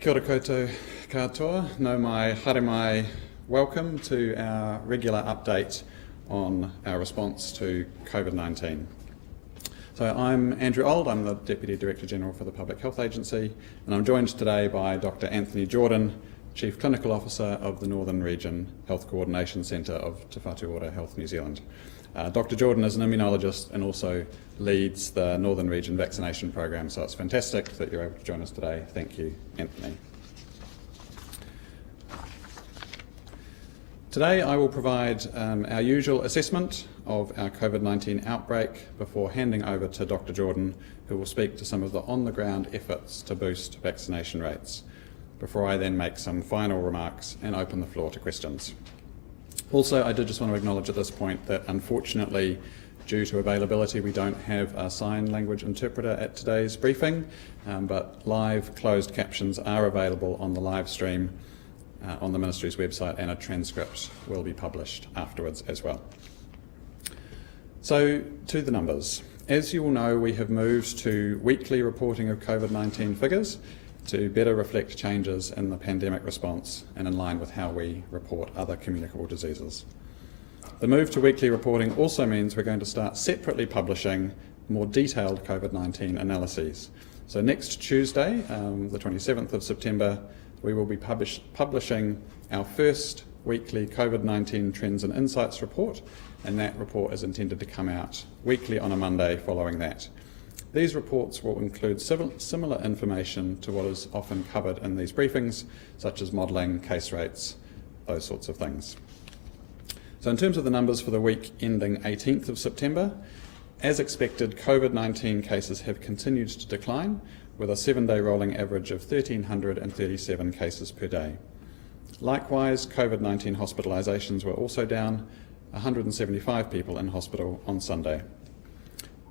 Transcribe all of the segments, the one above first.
Kia ora koutou katoa, no mai haere mai. Welcome to our regular update on our response to COVID-19. So I'm Andrew Auld, I'm the Deputy Director General for the Public Health Agency, and I'm joined today by Dr. Anthony Jordan, Chief Clinical Officer of the Northern Region Health Coordination Centre of Te Whatu Ora Health New Zealand. Dr. Jordan is an immunologist and also leads the Northern Region Vaccination Program, so it's fantastic that you're able to join us today. Thank you, Anthony. Today I will provide our usual assessment of our COVID-19 outbreak before handing over to Dr. Jordan, who will speak to some of the on-the-ground efforts to boost vaccination rates, before I then make some final remarks and open the floor to questions. Also, I did just want to acknowledge at this point that unfortunately, due to availability, we don't have a sign language interpreter at today's briefing, but live closed captions are available on the live stream on the Ministry's website, and a transcript will be published afterwards as well. So, to the numbers. As you will know, we have moved to weekly reporting of COVID-19 figures to better reflect changes in the pandemic response and in line with how we report other communicable diseases. The move to weekly reporting also means we're going to start separately publishing more detailed COVID-19 analyses. So next Tuesday, the 27th of September, we will be publishing our first weekly COVID-19 Trends and Insights report, and that report is intended to come out weekly on a Monday following that. These reports will include similar information to what is often covered in these briefings, such as modelling, case rates, those sorts of things. So in terms of the numbers for the week ending 18th of September, as expected, COVID-19 cases have continued to decline, with a 7-day rolling average of 1,337 cases per day. Likewise, COVID-19 hospitalisations were also down, 175 people in hospital on Sunday.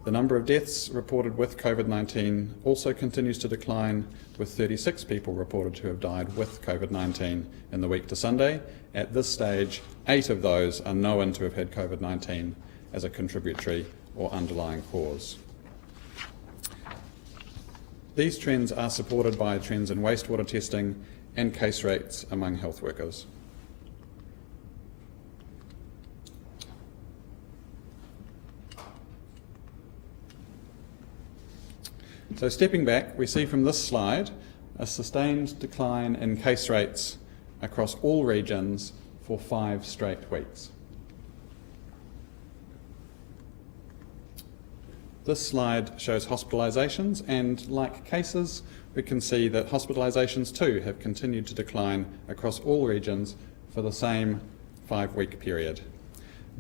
The number of deaths reported with COVID-19 also continues to decline, with 36 people reported to have died with COVID-19 in the week to Sunday. At this stage, 8 of those are known to have had COVID-19 as a contributory or underlying cause. These trends are supported by trends in wastewater testing and case rates among health workers. So stepping back, we see from this slide a sustained decline in case rates across all regions for 5 straight weeks. This slide shows hospitalisations, and like cases, we can see that hospitalisations too have continued to decline across all regions for the same 5-week period.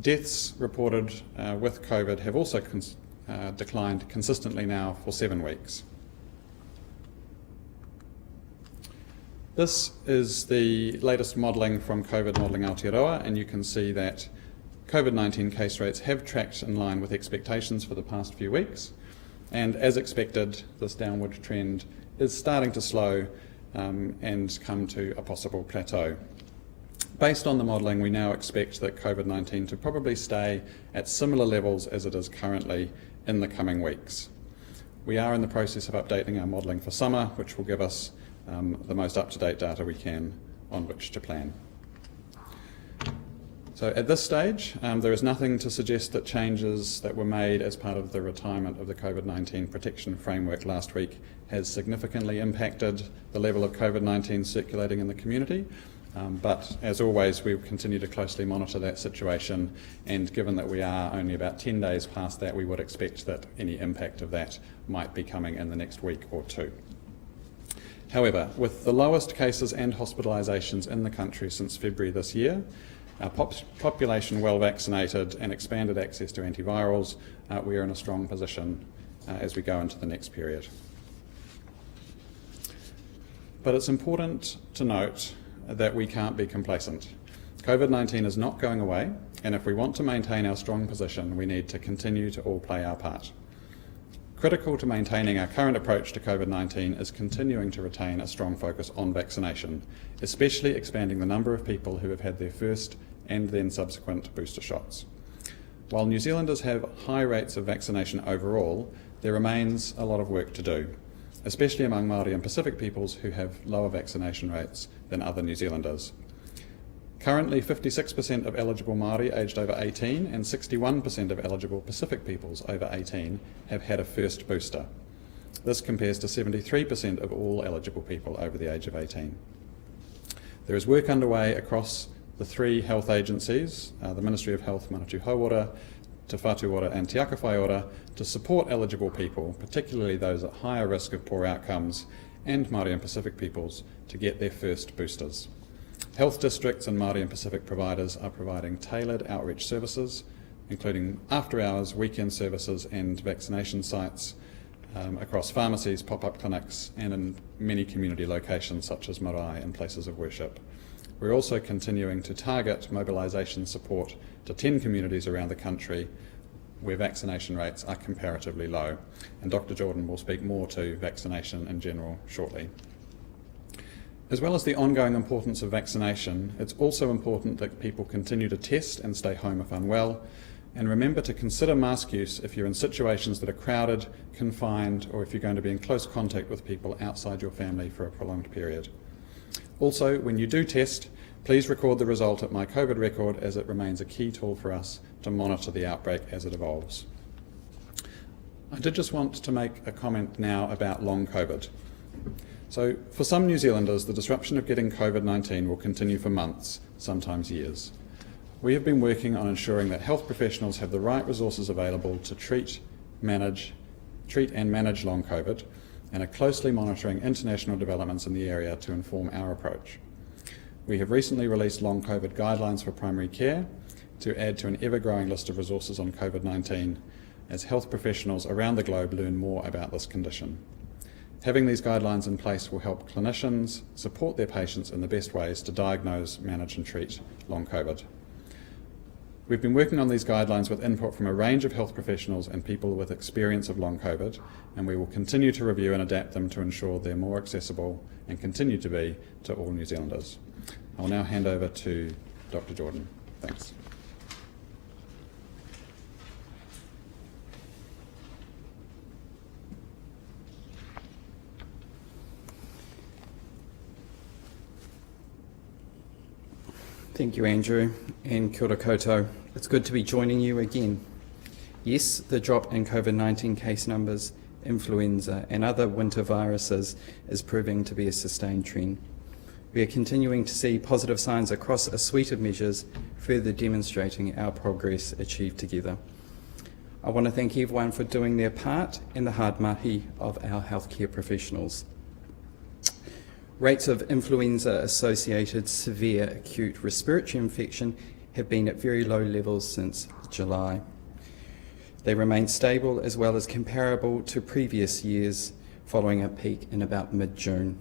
Deaths reported with COVID have also declined consistently now for 7 weeks. This is the latest modelling from COVID Modelling Aotearoa, and you can see that COVID-19 case rates have tracked in line with expectations for the past few weeks, and as expected, this downward trend is starting to slow and come to a possible plateau. Based on the modelling, we now expect that COVID-19 to probably stay at similar levels as it is currently in the coming weeks. We are in the process of updating our modelling for summer, which will give us the most up-to-date data we can on which to plan. So at this stage, there is nothing to suggest that changes that were made as part of the retirement of the COVID-19 protection framework last week has significantly impacted the level of COVID-19 circulating in the community. But as always, we will continue to closely monitor that situation, and given that we are only about 10 days past that, we would expect that any impact of that might be coming in the next week or 2. However, with the lowest cases and hospitalisations in the country since February this year, our population well vaccinated and expanded access to antivirals, we are in a strong position as we go into the next period. But it's important to note that we can't be complacent. COVID-19 is not going away, and if we want to maintain our strong position, we need to continue to all play our part. Critical to maintaining our current approach to COVID-19 is continuing to retain a strong focus on vaccination, especially expanding the number of people who have had their first and then subsequent booster shots. While New Zealanders have high rates of vaccination overall, there remains a lot of work to do. especially among Māori and Pacific peoples who have lower vaccination rates than other New Zealanders. Currently, 56% of eligible Māori aged over 18 and 61% of eligible Pacific peoples over 18 have had a first booster. This compares to 73% of all eligible people over the age of 18. There is work underway across the three health agencies, the Ministry of Health, Manatu Hauora, Te Whatu Ora and Te Akawhai Ora, to support eligible people, particularly those at higher risk of poor outcomes, and Māori and Pacific peoples to get their first boosters. Health districts and Māori and Pacific providers are providing tailored outreach services, including after-hours, weekend services and vaccination sites across pharmacies, pop-up clinics and in many community locations such as marae and places of worship. We're also continuing to target mobilisation support to 10 communities around the country where vaccination rates are comparatively low. And Dr. Jordan will speak more to vaccination in general shortly. As well as the ongoing importance of vaccination, it's also important that people continue to test and stay home if unwell, and remember to consider mask use if you're in situations that are crowded, confined, or if you're going to be in close contact with people outside your family for a prolonged period. Also, when you do test, please record the result at My COVID Record, as it remains a key tool for us to monitor the outbreak as it evolves. I did just want to make a comment now about long COVID. So for some New Zealanders, the disruption of getting COVID-19 will continue for months, sometimes years. We have been working on ensuring that health professionals have the right resources available to treat and manage long COVID, and are closely monitoring international developments in the area to inform our approach. We have recently released long COVID guidelines for primary care to add to an ever-growing list of resources on COVID-19 as health professionals around the globe learn more about this condition. Having these guidelines in place will help clinicians support their patients in the best ways to diagnose, manage and treat long COVID. We've been working on these guidelines with input from a range of health professionals and people with experience of long COVID, and we will continue to review and adapt them to ensure they're more accessible and continue to be to all New Zealanders. I'll now hand over to Dr. Jordan. Thanks. Thank you, Andrew, and kia ora koutou. It's good to be joining you again. Yes, the drop in COVID-19 case numbers, influenza and other winter viruses is proving to be a sustained trend. We are continuing to see positive signs across a suite of measures, further demonstrating our progress achieved together. I want to thank everyone for doing their part and the hard mahi of our healthcare professionals. Rates of influenza-associated severe acute respiratory infection have been at very low levels since July. They remain stable as well as comparable to previous years following a peak in about mid-June.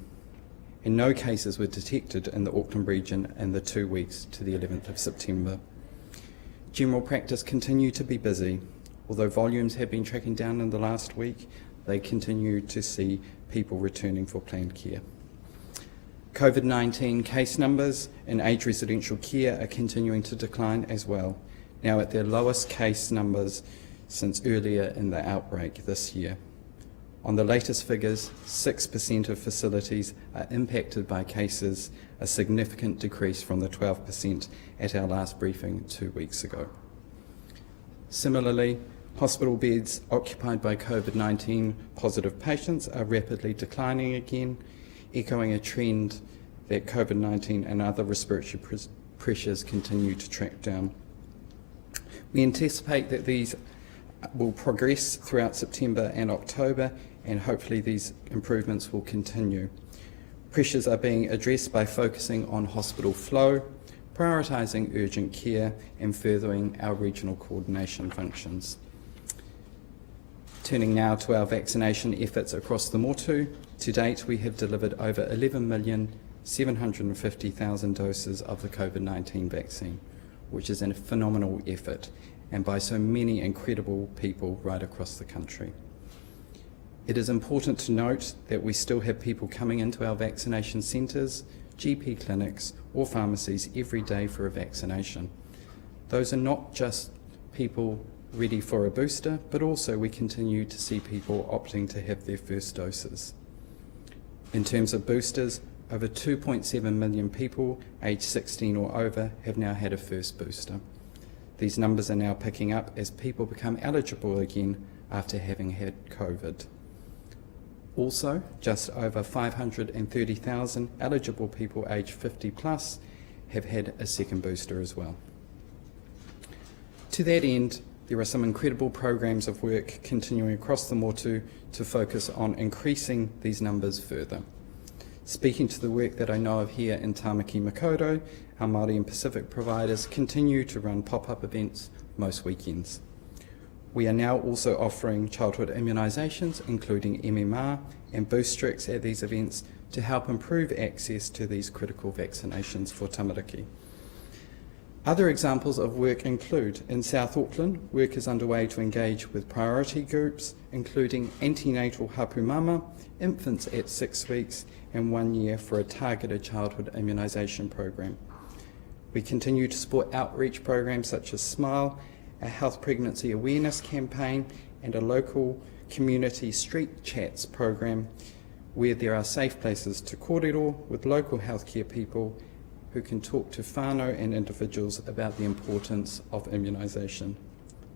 And no cases were detected in the Auckland region in the 2 weeks to the 11th of September. General practice continued to be busy. Although volumes have been tracking down in the last week, they continue to see people returning for planned care. COVID-19 case numbers in aged residential care are continuing to decline as well, now at their lowest case numbers since earlier in the outbreak this year. On the latest figures, 6% of facilities are impacted by cases, a significant decrease from the 12% at our last briefing 2 weeks ago. Similarly, hospital beds occupied by COVID-19 positive patients are rapidly declining again, echoing a trend that COVID-19 and other respiratory pressures continue to track down. We anticipate that these will progress throughout September and October, and hopefully these improvements will continue. Pressures are being addressed by focusing on hospital flow, prioritising urgent care, and furthering our regional coordination functions. Turning now to our vaccination efforts across the Motu. To date, we have delivered over 11,750,000 doses of the COVID-19 vaccine, which is a phenomenal effort, and by so many incredible people right across the country. It is important to note that we still have people coming into our vaccination centres, GP clinics or pharmacies every day for a vaccination. Those are not just people ready for a booster, but also we continue to see people opting to have their first doses. In terms of boosters, over 2.7 million people aged 16 or over have now had a first booster. These numbers are now picking up as people become eligible again after having had COVID. Also, just over 530,000 eligible people aged 50 plus have had a second booster as well. To that end, there are some incredible programs of work continuing across the Whatu to focus on increasing these numbers further. Speaking to the work that I know of here in Tāmaki Makaurau, our Māori and Pacific providers continue to run pop-up events most weekends. We are now also offering childhood immunisations, including MMR and Boostrix at these events to help improve access to these critical vaccinations for tamariki. Other examples of work include, in South Auckland, work is underway to engage with priority groups, including antenatal hapumama, infants at 6 weeks, and 1 year for a targeted childhood immunisation program. We continue to support outreach programs such as SMILE, a health pregnancy awareness campaign, and a local community street chats program where there are safe places to kōrero with local healthcare people who can talk to whānau and individuals about the importance of immunisation.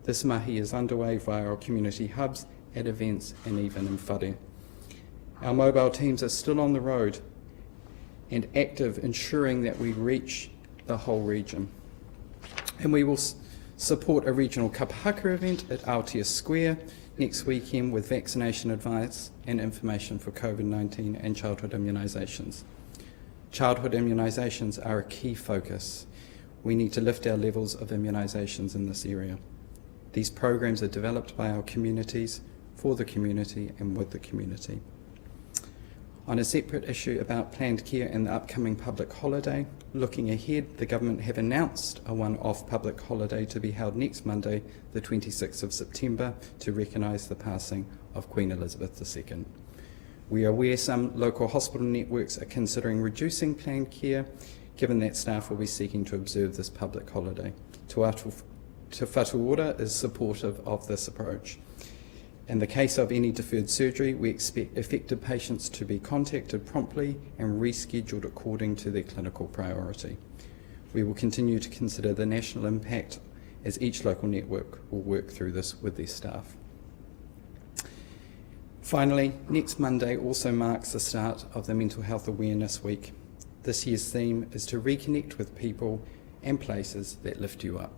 This mahi is underway via our community hubs, at events, and even in whare. Our mobile teams are still on the road and active, ensuring that we reach the whole region. And we will support a regional kapahaka event at Aotea Square next weekend with vaccination advice and information for COVID-19 and childhood immunisations. Childhood immunisations are a key focus. We need to lift our levels of immunisations in this area. These programs are developed by our communities, for the community and with the community. On a separate issue about planned care and the upcoming public holiday, looking ahead, the government have announced a one-off public holiday to be held next Monday, the 26th of September, to recognise the passing of Queen Elizabeth II. We are aware some local hospital networks are considering reducing planned care, given that staff will be seeking to observe this public holiday. Te Whatu Ora is supportive of this approach. In the case of any deferred surgery, we expect affected patients to be contacted promptly and rescheduled according to their clinical priority. We will continue to consider the national impact as each local network will work through this with their staff. Finally, next Monday also marks the start of the Mental Health Awareness Week. This year's theme is to reconnect with people and places that lift you up.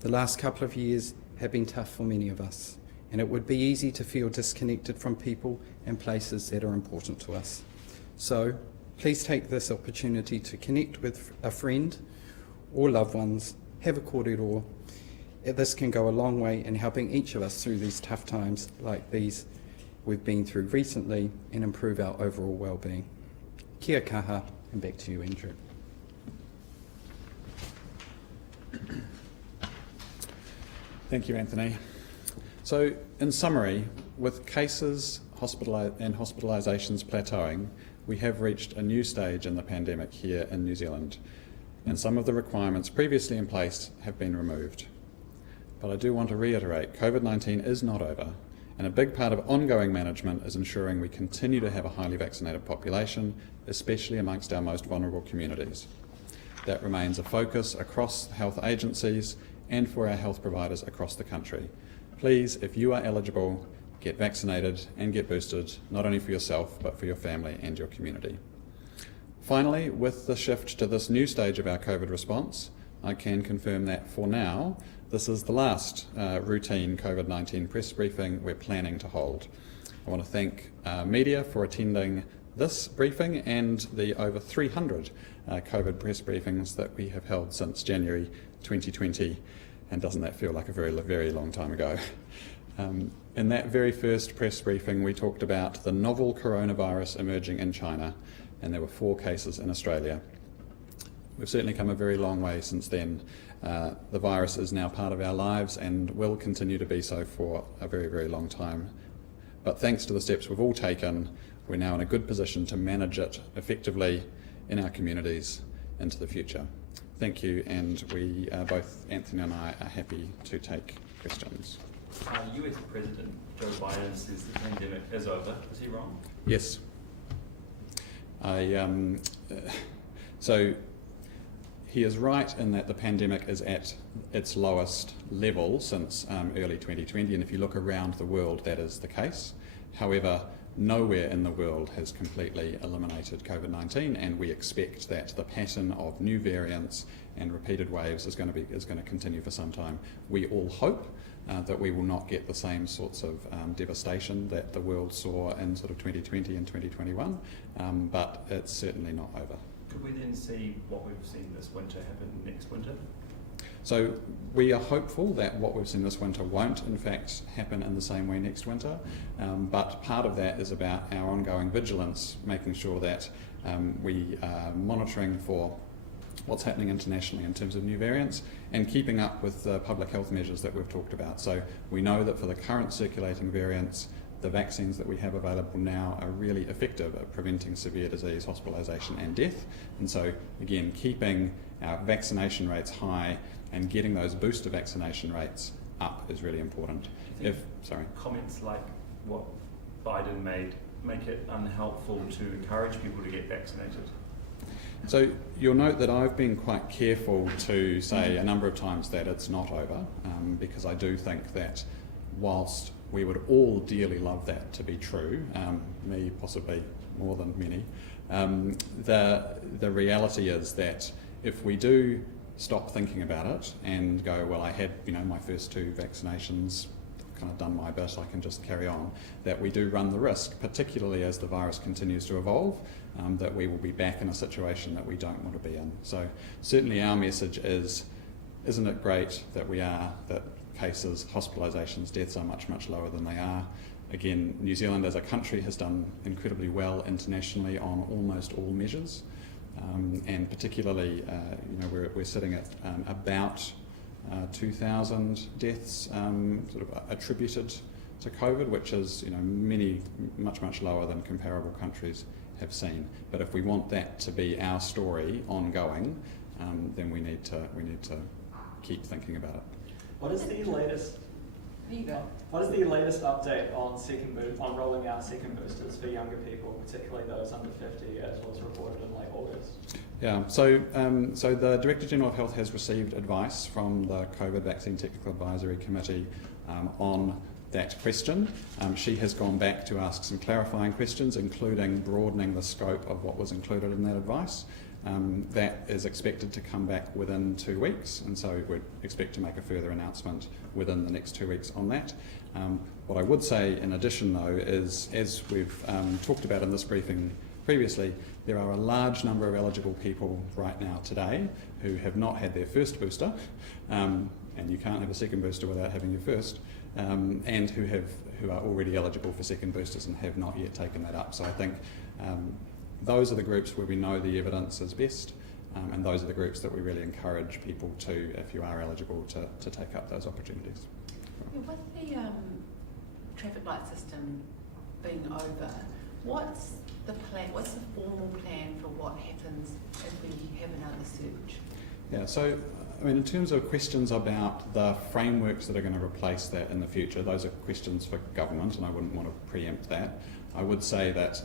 The last couple of years have been tough for many of us, and it would be easy to feel disconnected from people and places that are important to us. So please take this opportunity to connect with a friend or loved ones, have a kōrero. This can go a long way in helping each of us through these tough times like these we've been through recently and improve our overall well-being. Kia kaha, and back to you, Andrew. Thank you, Anthony. So, in summary, with cases and hospitalisations plateauing, we have reached a new stage in the pandemic here in New Zealand, and some of the requirements previously in place have been removed. But I do want to reiterate, COVID-19 is not over, and a big part of ongoing management is ensuring we continue to have a highly vaccinated population, especially amongst our most vulnerable communities. That remains a focus across health agencies and for our health providers across the country. Please, if you are eligible, get vaccinated and get boosted, not only for yourself, but for your family and your community. Finally, with the shift to this new stage of our COVID response, I can confirm that for now, this is the last routine COVID-19 press briefing we're planning to hold. I want to thank media for attending this briefing and the over 300 COVID press briefings that we have held since January 2020. And doesn't that feel like a very, very long time ago? In that very first press briefing, we talked about the novel coronavirus emerging in China, and there were 4 cases in Australia. We've certainly come a very long way since then. The virus is now part of our lives and will continue to be so for a very, very long time. But thanks to the steps we've all taken, we're now in a good position to manage it effectively in our communities into the future. Thank you, and we, both Anthony and I, are happy to take questions. US President Joe Biden says the pandemic is over. Is he wrong? Yes. So he is right in that the pandemic is at its lowest level since early 2020, and if you look around the world, that is the case. However, nowhere in the world has completely eliminated COVID-19, and we expect that the pattern of new variants and repeated waves is going to continue for some time. We all hope that we will not get the same sorts of devastation that the world saw in sort of 2020 and 2021, but it's certainly not over. Could we then see what we've seen this winter happen next winter? So we are hopeful that what we've seen this winter won't in fact happen in the same way next winter, but part of that is about our ongoing vigilance, making sure that we are monitoring for what's happening internationally in terms of new variants and keeping up with the public health measures that we've talked about. So we know that for the current circulating variants, the vaccines that we have available now are really effective at preventing severe disease, hospitalisation and death. And so again, keeping our vaccination rates high and getting those booster vaccination rates up is really important. Comments like what Biden made make it unhelpful to encourage people to get vaccinated? So you'll note that I've been quite careful to say a number of times that it's not over, because I do think that whilst we would all dearly love that to be true, me possibly more than many, the reality is that if we do stop thinking about it and go, well, I had my first 2 vaccinations, kind of done my bit, I can just carry on, that we do run the risk, particularly as the virus continues to evolve, that we will be back in a situation that we don't want to be in. So certainly our message is, isn't it great that that cases, hospitalisations, deaths are much, much lower than they are. Again, New Zealand as a country has done incredibly well internationally on almost all measures, and particularly we're sitting at about 2,000 deaths sort of attributed to COVID, which is much lower than comparable countries have seen. But if we want that to be our story ongoing, then we need to keep thinking about it. What is the latest? What is the latest update on rolling out second boosters for younger people, particularly those under 50, as was reported in late August? Yeah, so the Director General of Health has received advice from the COVID Vaccine Technical Advisory Committee on that question. She has gone back to ask some clarifying questions, including broadening the scope of what was included in that advice. That is expected to come back within 2 weeks, and so we'd expect to make a further announcement within the next 2 weeks on that. What I would say in addition though is, as we've talked about in this briefing previously, there are a large number of eligible people right now today who have not had their first booster, and you can't have a second booster without having your first, and who are already eligible for second boosters and have not yet taken that up. So I think those are the groups where we know the evidence is best, and those are the groups that we really encourage people to, if you are eligible, to take up those opportunities. With the traffic light system being over, what's the plan? What's the formal plan for what happens if we have another surge? Yeah, so I mean, in terms of questions about the frameworks that are going to replace that in the future, those are questions for government, and I wouldn't want to preempt that. I would say that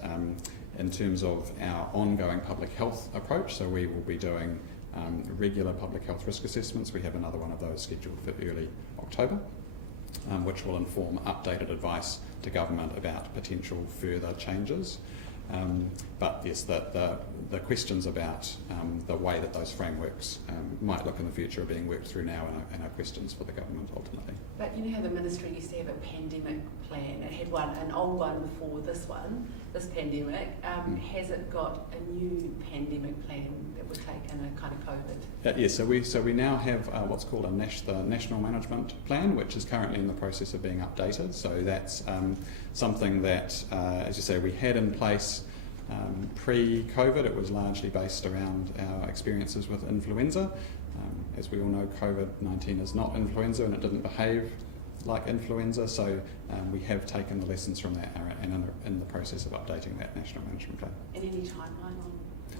in terms of our ongoing public health approach, so we will be doing regular public health risk assessments. We have another one of those scheduled for early October, which will inform updated advice to government about potential further changes. But yes, the questions about the way that those frameworks might look in the future are being worked through now and are questions for the government ultimately. But you know how the ministry used to have a pandemic plan? It had an old one before this pandemic. Has it got a new pandemic plan that would take in a kind of COVID? Yes, so we now have what's called the National Management Plan, which is currently in the process of being updated. So that's something that, as you say, we had in place pre-COVID. It was largely based around our experiences with influenza. As we all know, COVID-19 is not influenza and it didn't behave like influenza, so we have taken the lessons from that and are in the process of updating that National Management Plan. And any timeline on?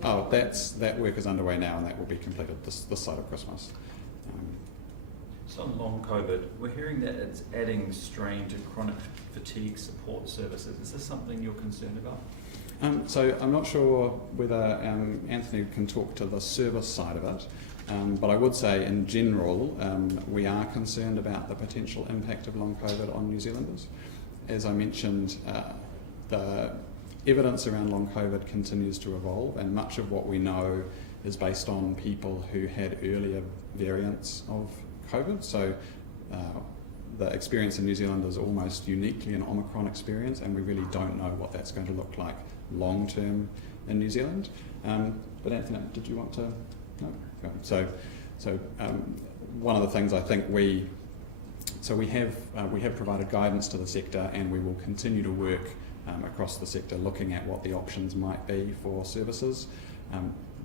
Oh, that work is underway now and that will be completed this side of Christmas. So on long COVID, we're hearing that it's adding strain to chronic fatigue support services. Is this something you're concerned about? So I'm not sure whether Anthony can talk to the service side of it, but I would say in general we are concerned about the potential impact of long COVID on New Zealanders. As I mentioned, the evidence around long COVID continues to evolve, and much of what we know is based on people who had earlier variants of COVID. So the experience in New Zealand is almost uniquely an Omicron experience, and we really don't know what that's going to look like long term in New Zealand. But Anthony, did you want to? No. Okay. So one of the things I think we have provided guidance to the sector, and we will continue to work across the sector looking at what the options might be for services.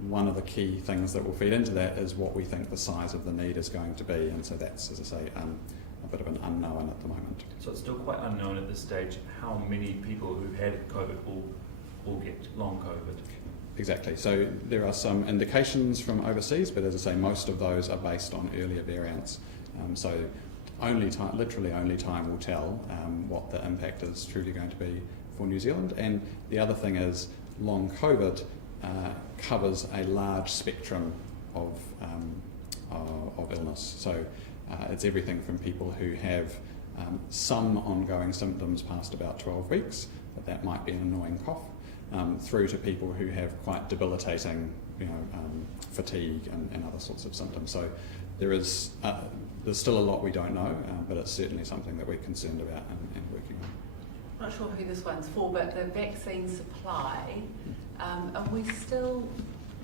One of the key things that will feed into that is what we think the size of the need is going to be, and so that's, as I say, a bit of an unknown at the moment. So it's still quite unknown at this stage how many people who've had COVID will get long COVID. Exactly. So there are some indications from overseas, but as I say, most of those are based on earlier variants. So literally only time will tell what the impact is truly going to be for New Zealand. And the other thing is long COVID covers a large spectrum of illness. So it's everything from people who have some ongoing symptoms past about 12 weeks, but that might be an annoying cough, through to people who have quite debilitating, fatigue and other sorts of symptoms. So there's still a lot we don't know, but it's certainly something that we're concerned about and working on. I'm not sure who this one's for, but the vaccine supply, are we still,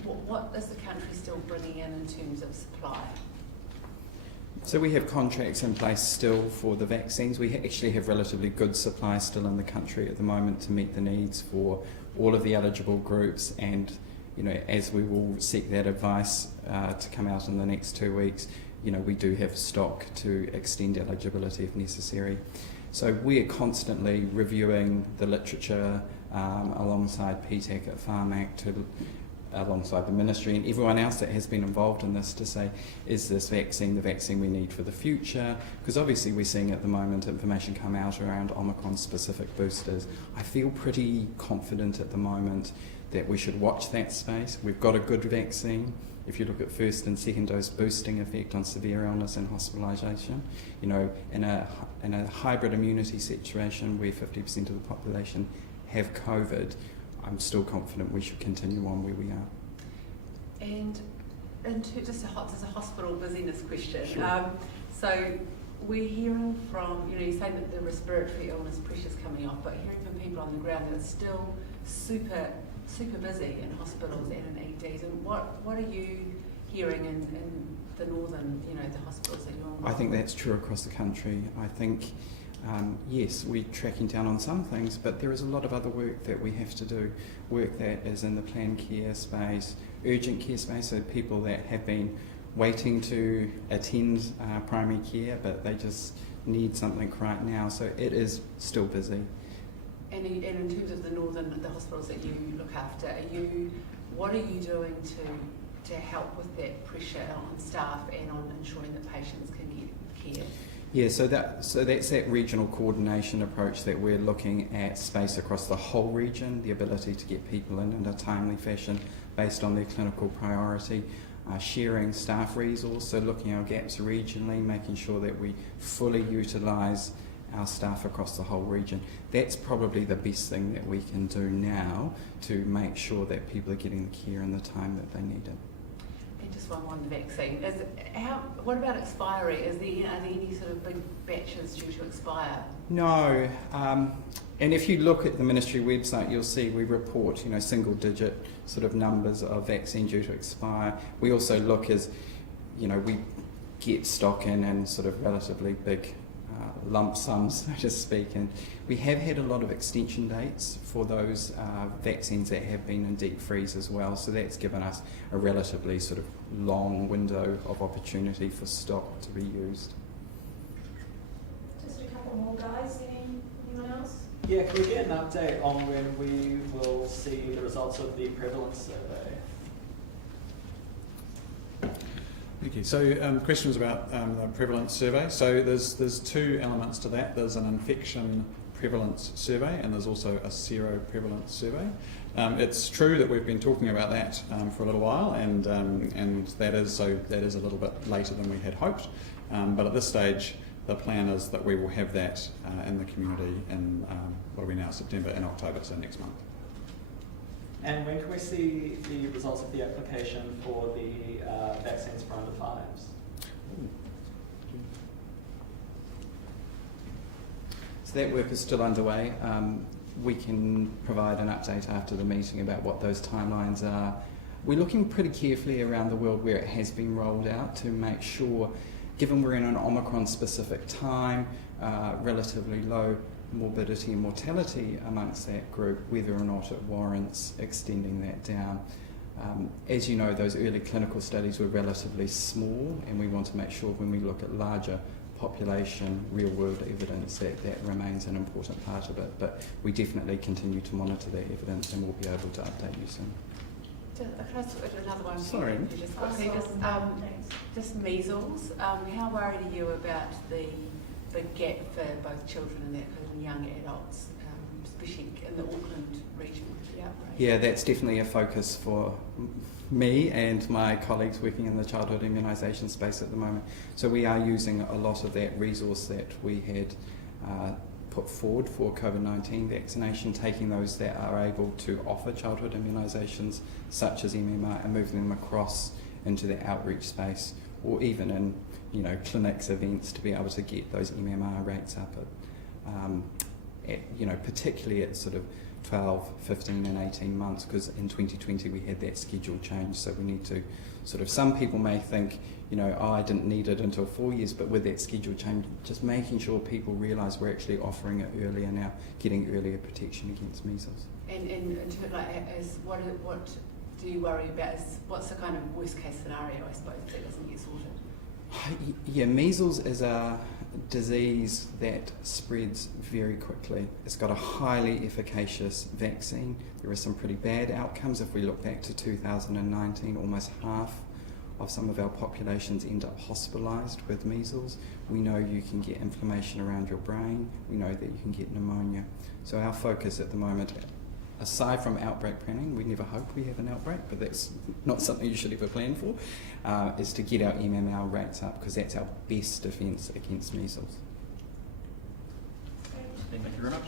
what is the country still bringing in terms of supply? So we have contracts in place still for the vaccines. We actually have relatively good supply still in the country at the moment to meet the needs for all of the eligible groups, and as we will seek that advice to come out in the next 2 weeks, we do have stock to extend eligibility if necessary. So we are constantly reviewing the literature alongside PTAC at Pharmac, alongside the ministry and everyone else that has been involved in this, to say, is this vaccine the vaccine we need for the future? Because obviously we're seeing at the moment information come out around Omicron specific boosters. I feel pretty confident at the moment that we should watch that space. We've got a good vaccine. If you look at first and second dose boosting effect on severe illness and hospitalisation, in a hybrid immunity situation where 50% of the population have COVID, I'm still confident we should continue on where we are. And just a hospital busyness question. Sure. So we're hearing from, you're saying that the respiratory illness pressure's coming off, but hearing from people on the ground that it's still super busy in hospitals and in EDs. And what are you hearing in the northern, the hospitals that you're on? I think that's true across the country. I think yes, we're tracking down on some things, but there is a lot of other work that we have to do, work that is in the planned care space, urgent care space, so people that have been waiting to attend primary care, but they just need something right now. So it is still busy. And in terms of the hospitals that you look after, what are you doing to help with that pressure on staff and on ensuring that patients can get care? Yeah, so that's that regional coordination approach that we're looking at space across the whole region, the ability to get people in a timely fashion based on their clinical priority, sharing staff resource, so looking at our gaps regionally, making sure that we fully utilise our staff across the whole region. That's probably the best thing that we can do now to make sure that people are getting the care in the time that they need it. And just one more on the vaccine. What about expiry? Are there any sort of big batches due to expire? No. And if you look at the ministry website, you'll see we report, single digit sort of numbers of vaccine due to expire. We also look as, we get stock in sort of relatively big lump sums, so to speak, and we have had a lot of extension dates for those vaccines that have been in deep freeze as well, so that's given us a relatively sort of long window of opportunity for stock to be used. Just a couple more guys, anyone else? Yeah, can we get an update on when we will see the results of the prevalence survey? Thank you. So the question was about the prevalence survey. So there's two elements to that. There's an infection prevalence survey and there's also a seroprevalence survey. It's true that we've been talking about that for a little while, and that is a little bit later than we had hoped. But at this stage, the plan is that we will have that in the community in what are we now, September and October, so next month. And when can we see the results of the application for the vaccines for under 5s? So that work is still underway. We can provide an update after the meeting about what those timelines are. We're looking pretty carefully around the world where it has been rolled out to make sure, given we're in an Omicron-specific time, relatively low morbidity and mortality amongst that group, whether or not it warrants extending that down. As you know, those early clinical studies were relatively small, and we want to make sure when we look at larger population, real-world evidence, that remains an important part of it. But we definitely continue to monitor that evidence, and we'll be able to update you soon. Can I switch to another one? Sorry. Just quickly, just measles. How worried are you about the gap for both children and young adults, especially in the Auckland region with the outbreak? Yeah, that's definitely a focus for me and my colleagues working in the childhood immunisation space at the moment. So we are using a lot of that resource that we had put forward for COVID-19 vaccination, taking those that are able to offer childhood immunisations such as MMR and moving them across into the outreach space, or even in clinics, events, to be able to get those MMR rates up at particularly at sort of 12, 15 and 18 months, because in 2020 we had that schedule change, so we need to some people may think, I didn't need it until 4 years, but with that schedule change, just making sure people realise we're actually offering it earlier now, getting earlier protection against measles. And what do you worry about? What's the kind of worst case scenario, I suppose, if that doesn't get sorted? Yeah, measles is a disease that spreads very quickly. It's got a highly efficacious vaccine. There are some pretty bad outcomes. If we look back to 2019, almost half of some of our populations end up hospitalised with measles. We know you can get inflammation around your brain. We know that you can get pneumonia. So our focus at the moment, aside from outbreak planning, we never hope we have an outbreak, but that's not something you should ever plan for, is to get our MMR rates up, because that's our best defence against measles. Great. Thank you very much.